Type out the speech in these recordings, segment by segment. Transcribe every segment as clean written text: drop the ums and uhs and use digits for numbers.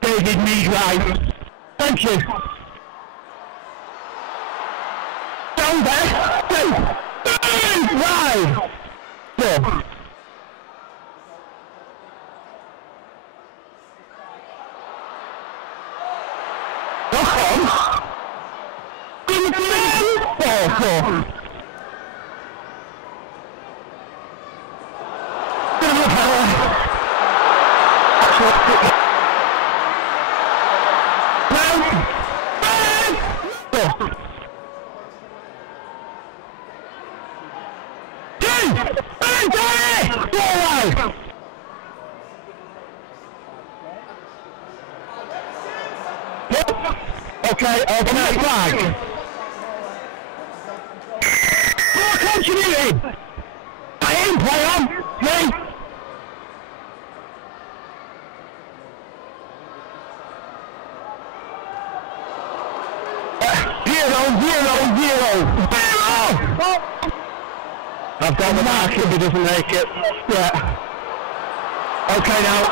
David Mead right. Thank you. Down there. Two. Right. Four. Four. Okay, flag. More continuity. I ain't play on. Three. Zero. I've got the mark if he doesn't make it. Yeah. Okay now.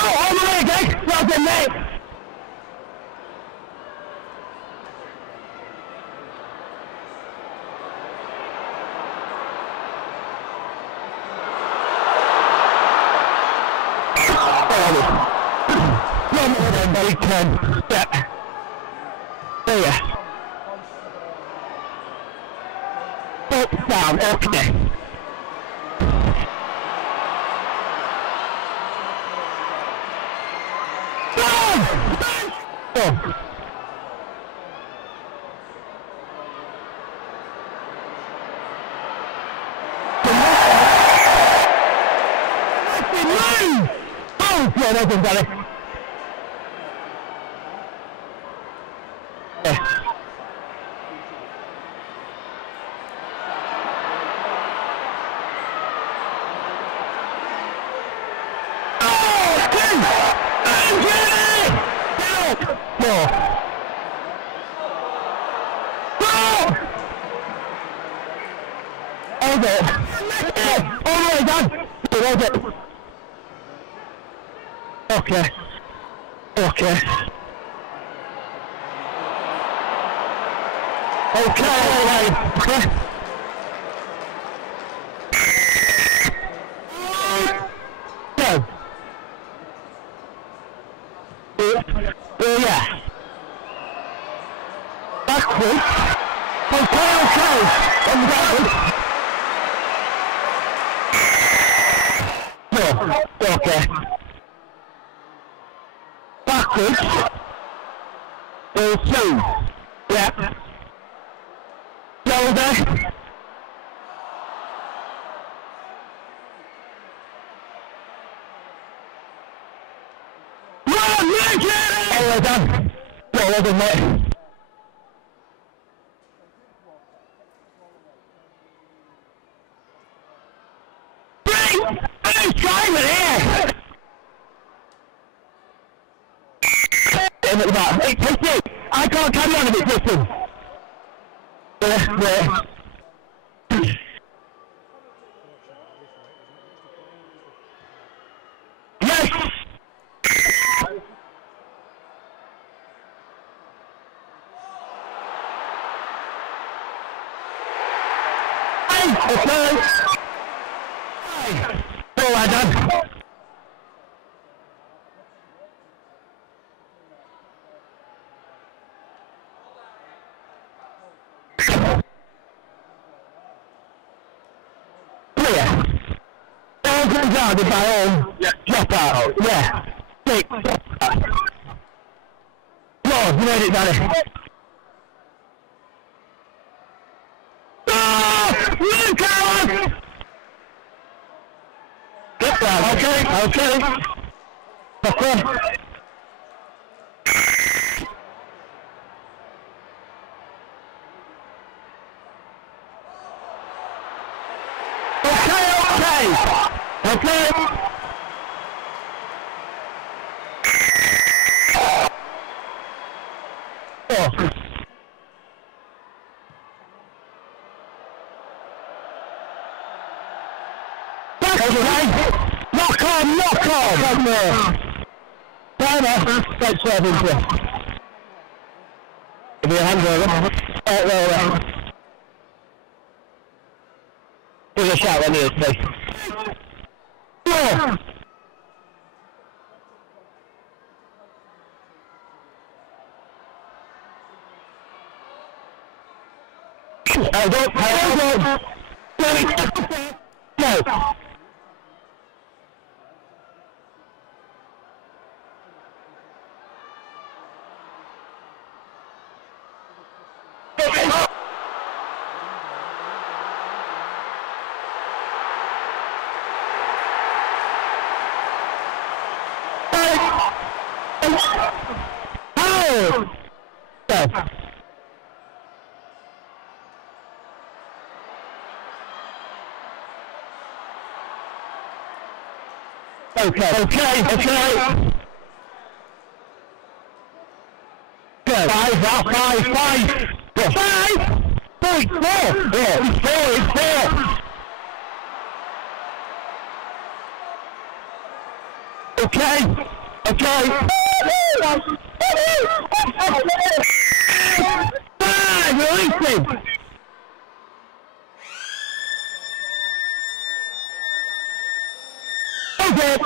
All the way again. Well done, mate. One more then, buddy. 10. Yeah. There you are. Up, down, okay. Yeah, no good, buddy. Okay. Okay, all right. Okay. Go. Yeah. Backwards. Okay. On the ground. No. Okay. Backwards. Two. Yeah. Shoulder. Run, make it! Oh, well done. Well done, mate. Big driver here! At the back. Hey, take it! I can't carry on a bit different. Yeah. Yes! Okay. All right, done. Clear. All goes out by all. Yeah. Drop out. Yeah. Take. Lord, you made it, Danny. Look out! Get down. Okay. Okay. Okay. Okay. Knock on. Come there. Timer. Let's serve him to. Give me a hand over. Right. Give me a shout when he is, please. Four. Hold on. No. Oh! Okay. Good. Five. Good. 5. 4. It's 4. Okay. Release him. Okay.